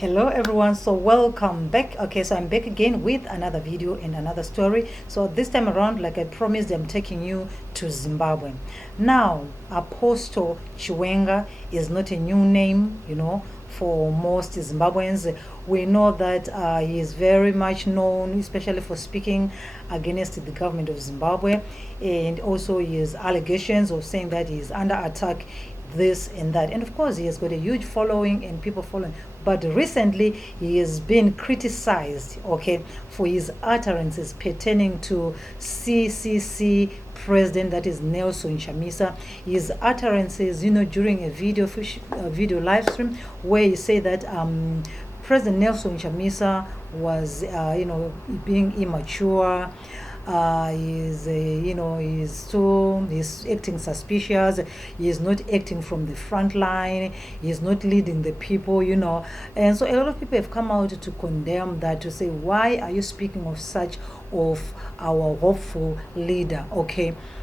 Hello everyone, so welcome back. Okay, so I'm back again with another video and another story. So this time around, like I promised, I'm taking you to Zimbabwe. Now, Apostle Chiwenga is not a new name, for most Zimbabweans. We know that he is very much known, especially for speaking against the government of Zimbabwe, and also his allegations of saying that he is under attack, this and that. And of course, he has got a huge following and people following. But recently, he has been criticized, for his utterances pertaining to CCC president, that is Nelson Chamisa. His utterances, during a video live stream where he said that President Nelson Chamisa was, being immature. He's acting suspicious. He is not acting from the front line. He is not leading the people, and so a lot of people have come out to condemn that, to say, why are you speaking of such of our hopeful leader?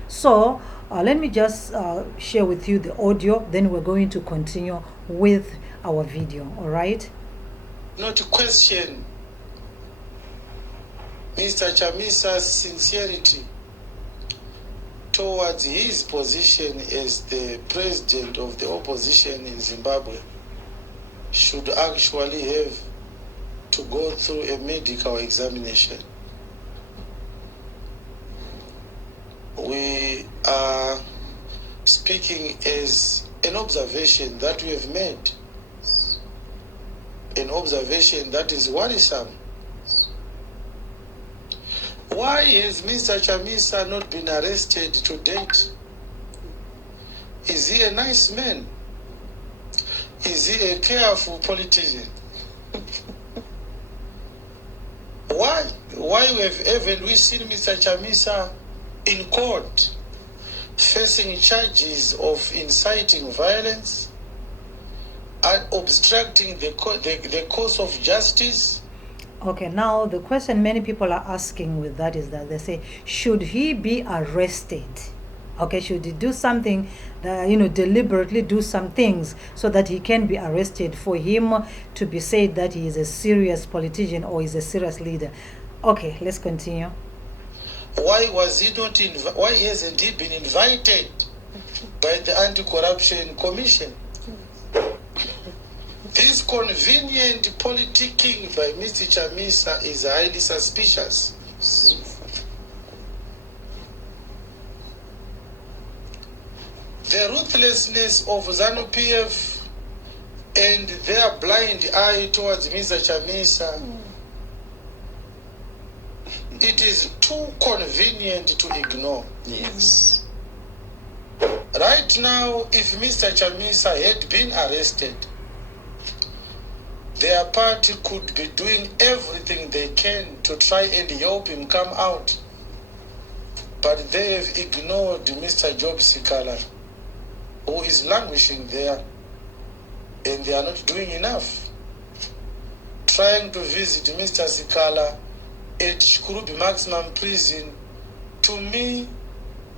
So let me just share with you the audio, then we're going to continue with our video. All right, not to question Mr. Chamisa's sincerity towards his position as the president of the opposition in Zimbabwe should actually have to go through a medical examination. We are speaking as an observation that we have made, an observation that is worrisome. Why has Mr. Chamisa not been arrested to date? Is he a nice man? Is he a careful politician? Why haven't we seen Mr. Chamisa in court facing charges of inciting violence and obstructing the course of justice? Okay, now the question many people are asking with that is that they say, should he be arrested? Should he do something, deliberately do some things so that he can be arrested for him to be said that he is a serious politician or is a serious leader? Okay, let's continue. Why was he not? Why hasn't he been invited by the Anti-Corruption Commission? This convenient politicking by Mr. Chamisa is highly suspicious. The ruthlessness of ZANU-PF and their blind eye towards Mr. Chamisa, it is too convenient to ignore. Yes. Right now, if Mr. Chamisa had been arrested, their party could be doing everything they can to try and help him come out. But they have ignored Mr. Job Sikala, who is languishing there, and they are not doing enough. Trying to visit Mr. Sikala at Chikurubi Maximum Prison, to me,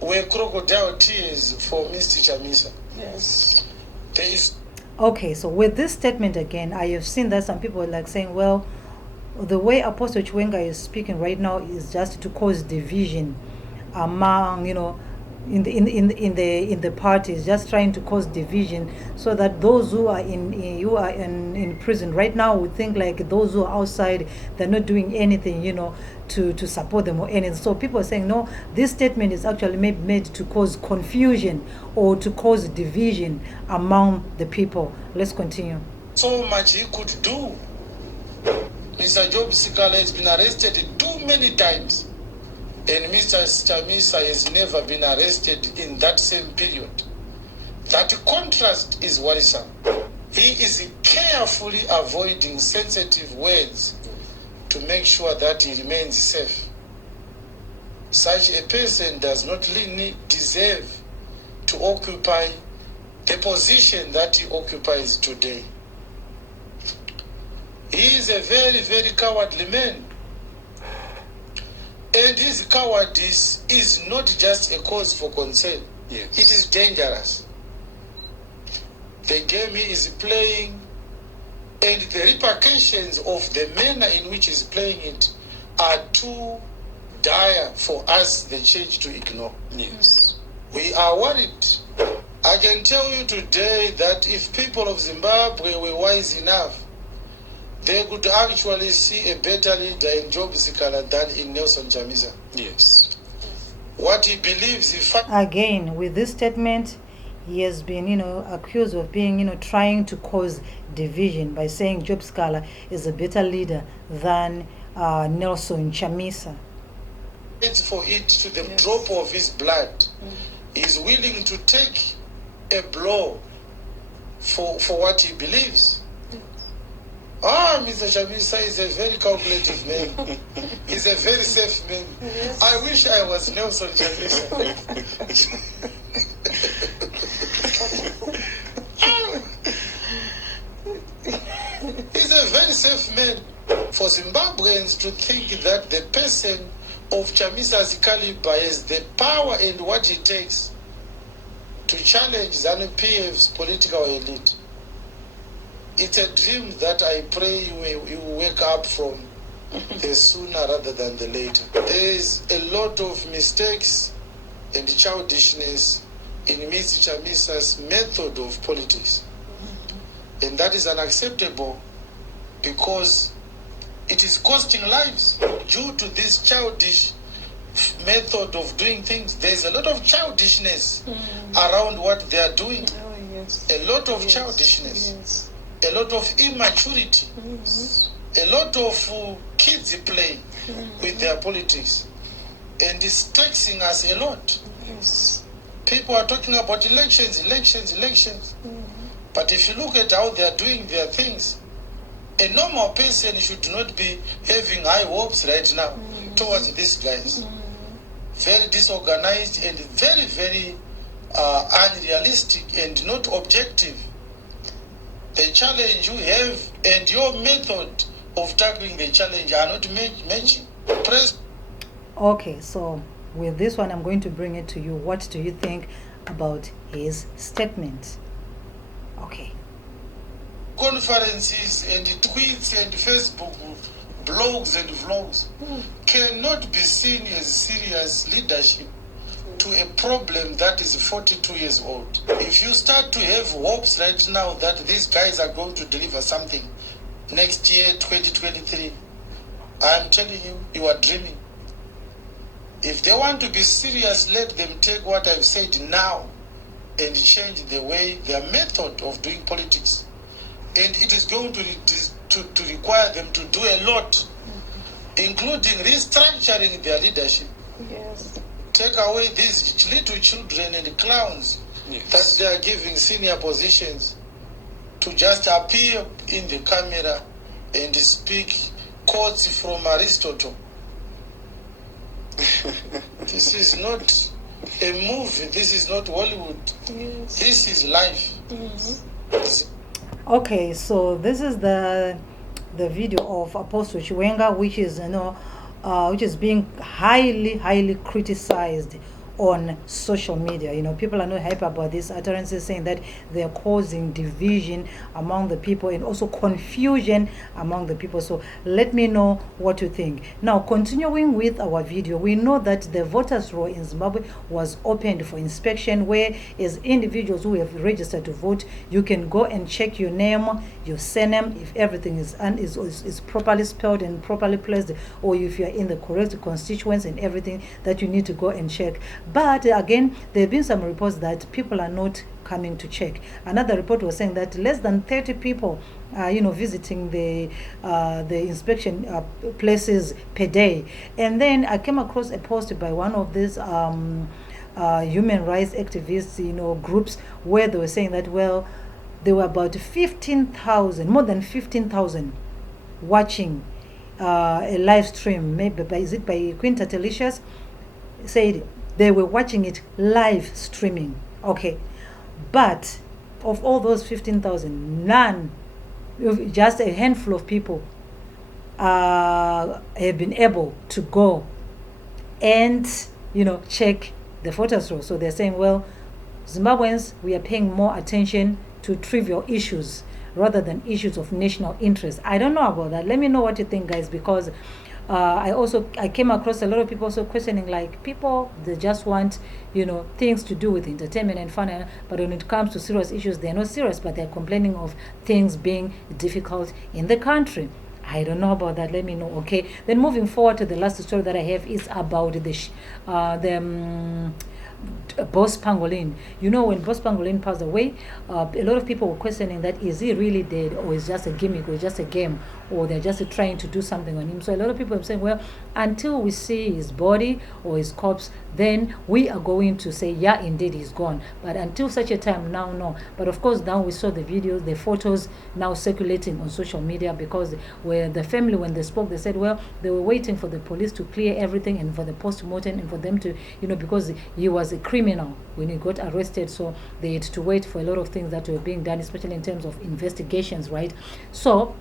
were crocodile tears for Mr. Chamisa. Yes. There is. Okay, so with this statement again, I have seen that some people are like saying, well, the way Apostle Chiwenga is speaking right now is just to cause division among, in the parties, just trying to cause division so that those who are in prison right now would think like those who are outside, they're not doing anything, to support them or anything. So people are saying, no, this statement is actually made to cause confusion or to cause division among the people. Let's continue. So much he could do. Mr. Job Sikala has been arrested too many times, and Mr. Chamisa has never been arrested in that same period. That contrast is worrisome. He is carefully avoiding sensitive words to make sure that he remains safe. Such a person does not really deserve to occupy the position that he occupies today. He is a very, very cowardly man. And his cowardice is not just a cause for concern. Yes. It is dangerous. The game he is playing and the repercussions of the manner in which he's playing it are too dire for us, the church, to ignore. Yes. We are worried. I can tell you today that if people of Zimbabwe were wise enough, they could actually see a better leader in Job Sikala than in Nelson Chamisa. Yes. What he believes, Again, with this statement, he has been, accused of being, trying to cause division by saying Job Sikala is a better leader than Nelson Chamisa. For it to the drop of his blood, is willing to take a blow for what he believes. Mr. Chamisa is a very calculative man. He's a very safe man. Yes. I wish I was Nelson Chamisa. He's a very safe man. For Zimbabweans to think that the person of Chamisa's caliber has the power and what it takes to challenge ZANU-PF's political elite, it's a dream that I pray you wake up from the sooner rather than the later. There is a lot of mistakes and childishness in Mr. Chamisa's method of politics. And that is unacceptable because it is costing lives due to this childish method of doing things. There's a lot of childishness around what they are doing. Oh, yes. A lot of Yes. childishness. Yes. A lot of immaturity. A lot of kids play with their politics. And it's taxing us a lot. Yes. People are talking about elections. But if you look at how they are doing their things, a normal person should not be having high hopes right now towards these guys. Very disorganized and very, very unrealistic and not objective. The challenge you have and your method of tackling the challenge are not matching. Okay, so with this one, I'm going to bring it to you. What do you think about his statement? Okay. Conferences and tweets and Facebook blogs and vlogs cannot be seen as serious leadership to a problem that is 42 years old. If you start to have hopes right now that these guys are going to deliver something next year, 2023, I'm telling you, you are dreaming. If they want to be serious, let them take what I've said now and change the way, their method of doing politics. And it is going to require them to do a lot, including restructuring their leadership. Yes. Take away these little children and clowns that they are giving senior positions to just appear in the camera and speak quotes from Aristotle. This is not a movie. This is not Hollywood. Yes. This is life. Okay, so this is the video of Apostle Chiwenga, which is which is being highly criticized on social media. People are not happy about these utterances, saying that they are causing division among the people and also confusion among the people. So let me know what you think. Now, continuing with our video, we know that the voters' roll in Zimbabwe was opened for inspection, where as individuals who have registered to vote, you can go and check your name, your surname, if everything is properly spelled and properly placed, or if you are in the correct constituents and everything that you need to go and check. But again, there have been some reports that people are not coming to check. Another report was saying that less than 30 people visiting the inspection places per day. And then I came across a post by one of these human rights activists, groups, where they were saying that, well, there were about 15,000, more than 15,000 watching a live stream, maybe by Quinta Telicious, said they were watching it live streaming. Okay, but of all those 15,000, none, just a handful of people have been able to go and check the voters roll. So they're saying, well, Zimbabweans, we are paying more attention to trivial issues rather than issues of national interest. I don't know about that. Let me know what you think, guys, because I came across a lot of people also questioning, like, people, they just want, things to do with entertainment and fun, but when it comes to serious issues, they're not serious, but they're complaining of things being difficult in the country. I don't know about that. Let me know. Okay. Then moving forward to the last story that I have is about the Boss Pangolin. When Boss Pangolin passed away, a lot of people were questioning that, is he really dead, or is just a gimmick, or just a game, or they're just trying to do something on him. So a lot of people are saying, well, until we see his body or his corpse, then we are going to say, yeah, indeed, he's gone. But until such a time, now, no. But of course, now we saw the videos, the photos now circulating on social media, because where the family, when they spoke, they said, well, they were waiting for the police to clear everything and for the post-mortem and for them to, because he was a criminal when he got arrested. So they had to wait for a lot of things that were being done, especially in terms of investigations, right? So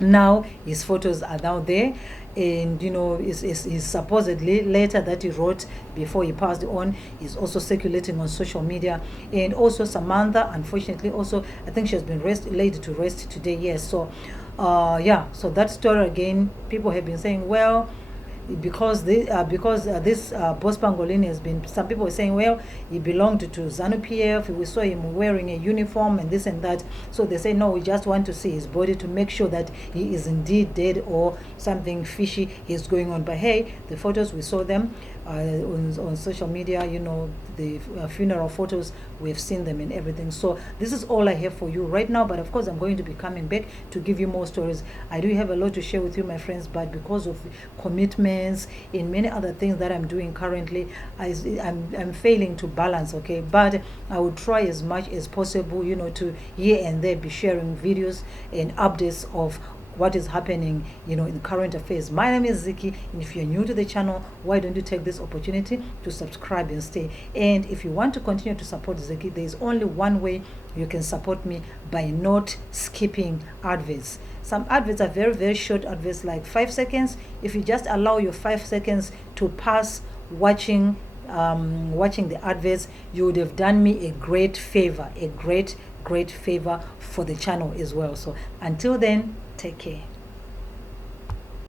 now his photos are now there, and is supposedly letter that he wrote before he passed on is also circulating on social media. And also Samantha, unfortunately, also I think she has been laid to rest today. Yes. So so that story again, people have been saying, well, because this Boss Pangolin has been, some people are saying, well, he belonged to ZANU-PF, we saw him wearing a uniform and this and that. So they say, no, we just want to see his body to make sure that he is indeed dead, or something fishy is going on. But hey, the photos, we saw them on social media, the funeral photos, we've seen them and everything. So this is all I have for you right now, but of course I'm going to be coming back to give you more stories. I do have a lot to share with you, my friends, but because of commitments and many other things that I'm doing currently, I'm failing to balance. Okay, but I will try as much as possible, to here and there be sharing videos and updates of what is happening, in current affairs. My name is Ziki, and if you're new to the channel, why don't you take this opportunity to subscribe and stay? And if you want to continue to support Ziki, there is only one way you can support me, by not skipping adverts. Some adverts are very, very short adverts, like 5 seconds. If you just allow your 5 seconds to pass watching the adverts, you would have done me a great favor, a great favor for the channel as well. So until then, take care.